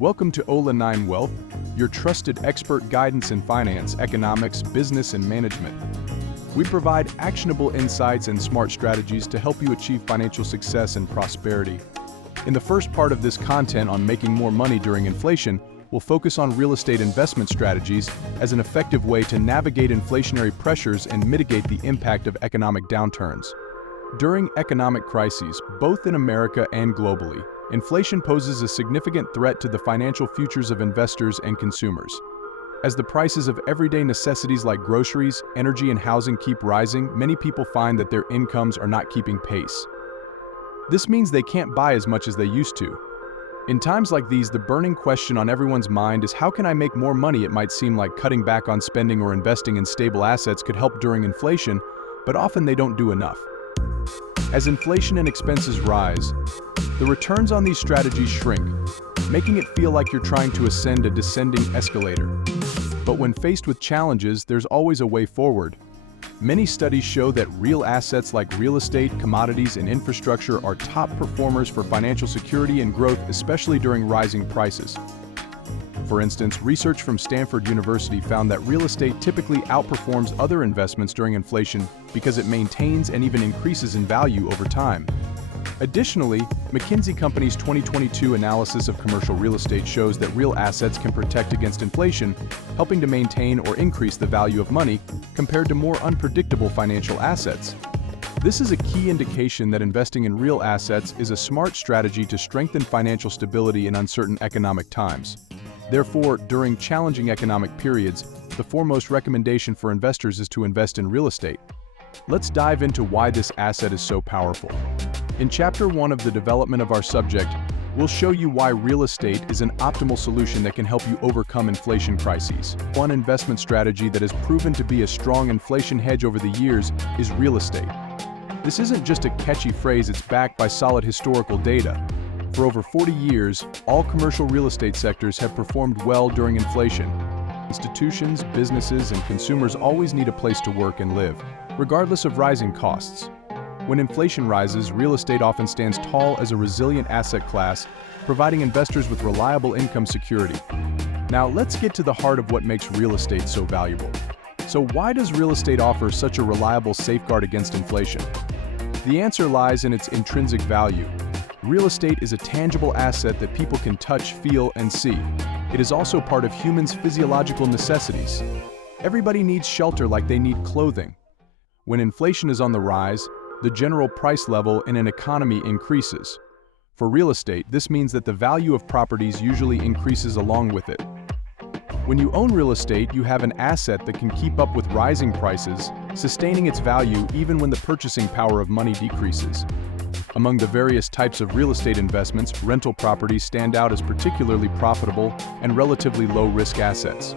Welcome to Ola 9 Wealth, your trusted expert guidance in finance, economics, business, and management. We provide actionable insights and smart strategies to help you achieve financial success and prosperity. In the first part of this content on making more money during inflation, we'll focus on real estate investment strategies as an effective way to navigate inflationary pressures and mitigate the impact of economic downturns. During economic crises, both in America and globally, inflation poses a significant threat to the financial futures of investors and consumers. As the prices of everyday necessities like groceries, energy, and housing keep rising, many people find that their incomes are not keeping pace. This means they can't buy as much as they used to. In times like these, the burning question on everyone's mind is, how can I make more money? It might seem like cutting back on spending or investing in stable assets could help during inflation, but often they don't do enough. As inflation and expenses rise, the returns on these strategies shrink, making it feel like you're trying to ascend a descending escalator. But when faced with challenges, there's always a way forward. Many studies show that real assets like real estate, commodities, and infrastructure are top performers for financial security and growth, especially during rising prices. For instance, research from Stanford University found that real estate typically outperforms other investments during inflation because it maintains and even increases in value over time. Additionally, McKinsey & Company's 2022 analysis of commercial real estate shows that real assets can protect against inflation, helping to maintain or increase the value of money compared to more unpredictable financial assets. This is a key indication that investing in real assets is a smart strategy to strengthen financial stability in uncertain economic times. Therefore, during challenging economic periods, the foremost recommendation for investors is to invest in real estate. Let's dive into why this asset is so powerful. In Chapter 1 of the development of our subject, we'll show you why real estate is an optimal solution that can help you overcome inflation crises. One investment strategy that has proven to be a strong inflation hedge over the years is real estate. This isn't just a catchy phrase, it's backed by solid historical data. For over 40 years, all commercial real estate sectors have performed well during inflation. Institutions, businesses, and consumers always need a place to work and live, regardless of rising costs. When inflation rises, real estate often stands tall as a resilient asset class, providing investors with reliable income security. Now, let's get to the heart of what makes real estate so valuable. So why does real estate offer such a reliable safeguard against inflation? The answer lies in its intrinsic value. Real estate is a tangible asset that people can touch, feel, and see. It is also part of humans' physiological necessities. Everybody needs shelter like they need clothing. When inflation is on the rise, the general price level in an economy increases. For real estate, this means that the value of properties usually increases along with it. When you own real estate, you have an asset that can keep up with rising prices, sustaining its value even when the purchasing power of money decreases. Among the various types of real estate investments, rental properties stand out as particularly profitable and relatively low-risk assets.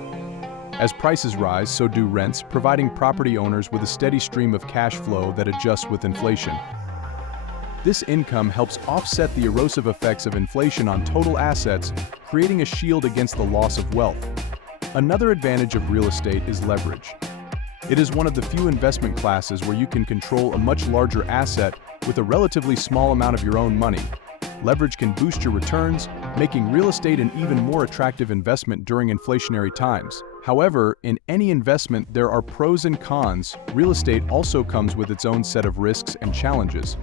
As prices rise, so do rents, providing property owners with a steady stream of cash flow that adjusts with inflation. This income helps offset the erosive effects of inflation on total assets, creating a shield against the loss of wealth. Another advantage of real estate is leverage. It is one of the few investment classes where you can control a much larger asset with a relatively small amount of your own money. Leverage can boost your returns, making real estate an even more attractive investment during inflationary times. However, in any investment, there are pros and cons. Real estate also comes with its own set of risks and challenges.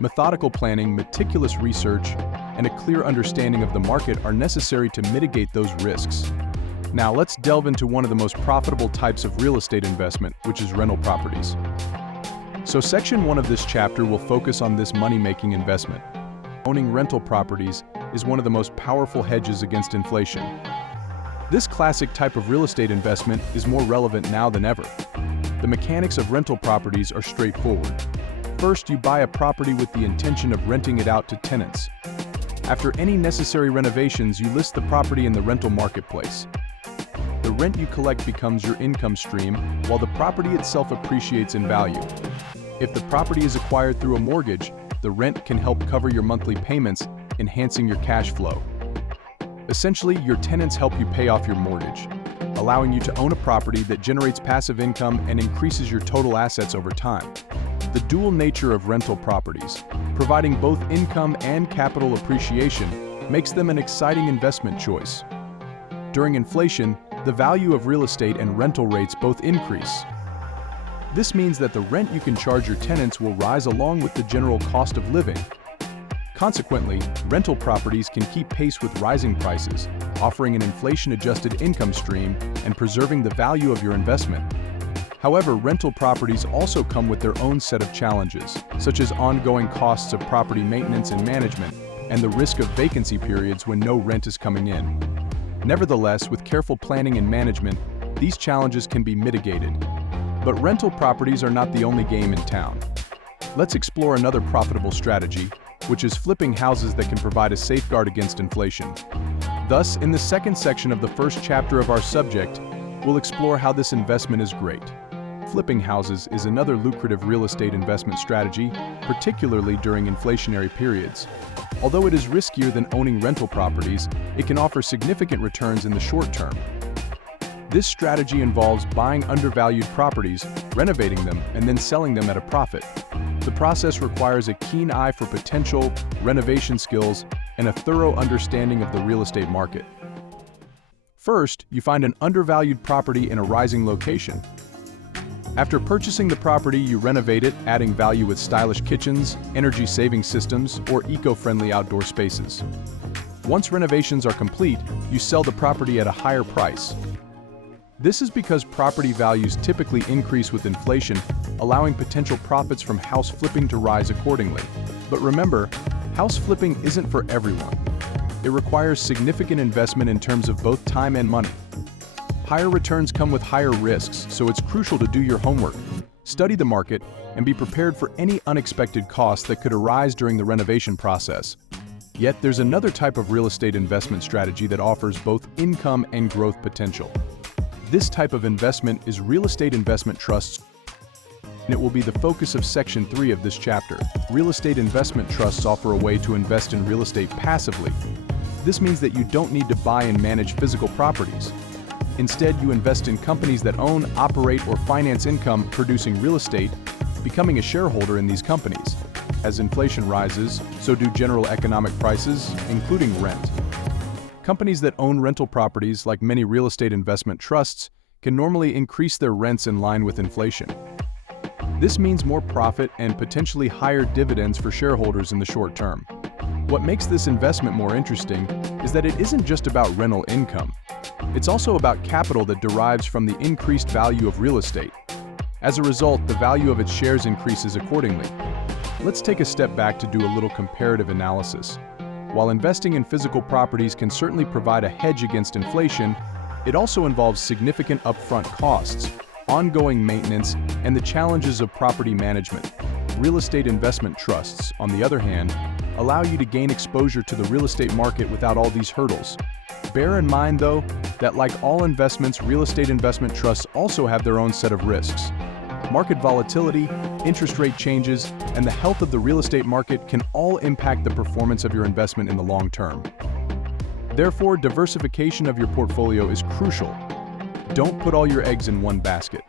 Methodical planning, meticulous research, and a clear understanding of the market are necessary to mitigate those risks. Now let's delve into one of the most profitable types of real estate investment, which is rental properties. So Section 1 of this chapter will focus on this money-making investment. Owning rental properties is one of the most powerful hedges against inflation. This classic type of real estate investment is more relevant now than ever. The mechanics of rental properties are straightforward. First, you buy a property with the intention of renting it out to tenants. After any necessary renovations, you list the property in the rental marketplace. The rent you collect becomes your income stream, while the property itself appreciates in value. If the property is acquired through a mortgage, the rent can help cover your monthly payments, enhancing your cash flow. Essentially, your tenants help you pay off your mortgage, allowing you to own a property that generates passive income and increases your total assets over time. The dual nature of rental properties, providing both income and capital appreciation, makes them an exciting investment choice. During inflation, the value of real estate and rental rates both increase. This means that the rent you can charge your tenants will rise along with the general cost of living. Consequently, rental properties can keep pace with rising prices, offering an inflation-adjusted income stream and preserving the value of your investment. However, rental properties also come with their own set of challenges, such as ongoing costs of property maintenance and management, and the risk of vacancy periods when no rent is coming in. Nevertheless, with careful planning and management, these challenges can be mitigated. But rental properties are not the only game in town. Let's explore another profitable strategy, which is flipping houses that can provide a safeguard against inflation. Thus, in the second section of the first chapter of our subject, we'll explore how this investment is great. Flipping houses is another lucrative real estate investment strategy, particularly during inflationary periods. Although it is riskier than owning rental properties, it can offer significant returns in the short term. This strategy involves buying undervalued properties, renovating them, and then selling them at a profit. The process requires a keen eye for potential, renovation skills, and a thorough understanding of the real estate market. First, you find an undervalued property in a rising location. After purchasing the property, you renovate it, adding value with stylish kitchens, energy-saving systems, or eco-friendly outdoor spaces. Once renovations are complete, you sell the property at a higher price. This is because property values typically increase with inflation, allowing potential profits from house flipping to rise accordingly. But remember, house flipping isn't for everyone. It requires significant investment in terms of both time and money. Higher returns come with higher risks, so it's crucial to do your homework, study the market, and be prepared for any unexpected costs that could arise during the renovation process. Yet there's another type of real estate investment strategy that offers both income and growth potential. This type of investment is real estate investment trusts, and it will be the focus of Section 3 of this chapter. Real estate investment trusts offer a way to invest in real estate passively. This means that you don't need to buy and manage physical properties. Instead, you invest in companies that own, operate, or finance income-producing real estate, becoming a shareholder in these companies. As inflation rises, so do general economic prices, including rent. Companies that own rental properties, like many real estate investment trusts, can normally increase their rents in line with inflation. This means more profit and potentially higher dividends for shareholders in the short term. What makes this investment more interesting is that it isn't just about rental income. It's also about capital that derives from the increased value of real estate. As a result, the value of its shares increases accordingly. Let's take a step back to do a little comparative analysis. While investing in physical properties can certainly provide a hedge against inflation, it also involves significant upfront costs, ongoing maintenance, and the challenges of property management. Real estate investment trusts, on the other hand, allow you to gain exposure to the real estate market without all these hurdles. Bear in mind, though, that like all investments, real estate investment trusts also have their own set of risks. Market volatility, interest rate changes, and the health of the real estate market can all impact the performance of your investment in the long term. Therefore, diversification of your portfolio is crucial. Don't put all your eggs in one basket.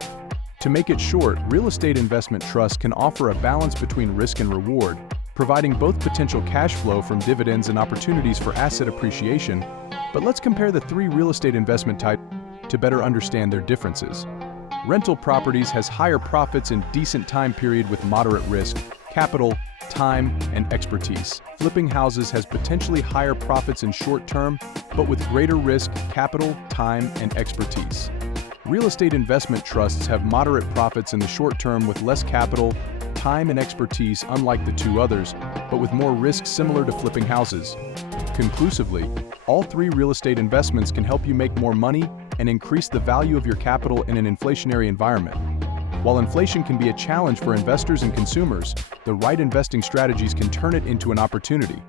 To make it short, real estate investment trusts can offer a balance between risk and reward, providing both potential cash flow from dividends and opportunities for asset appreciation. But let's compare the three real estate investment types to better understand their differences. Rental properties has higher profits in decent time period with moderate risk, capital, time, and expertise. Flipping houses has potentially higher profits in short term, but with greater risk, capital, time, and expertise. Real estate investment trusts have moderate profits in the short term with less capital, time, and expertise, unlike the two others, but with more risk similar to flipping houses. Conclusively, all three real estate investments can help you make more money and increase the value of your capital in an inflationary environment. While inflation can be a challenge for investors and consumers, the right investing strategies can turn it into an opportunity.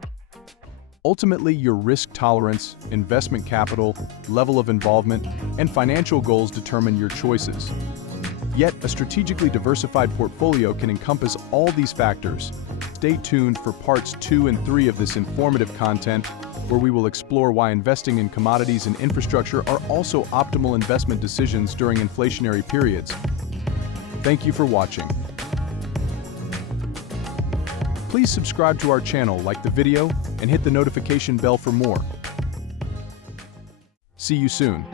Ultimately, your risk tolerance, investment capital, level of involvement, and financial goals determine your choices. Yet, a strategically diversified portfolio can encompass all these factors. Stay tuned for parts 2 and 3 of this informative content, where we will explore why investing in commodities and infrastructure are also optimal investment decisions during inflationary periods. Thank you for watching. Please subscribe to our channel, like the video, and hit the notification bell for more. See you soon.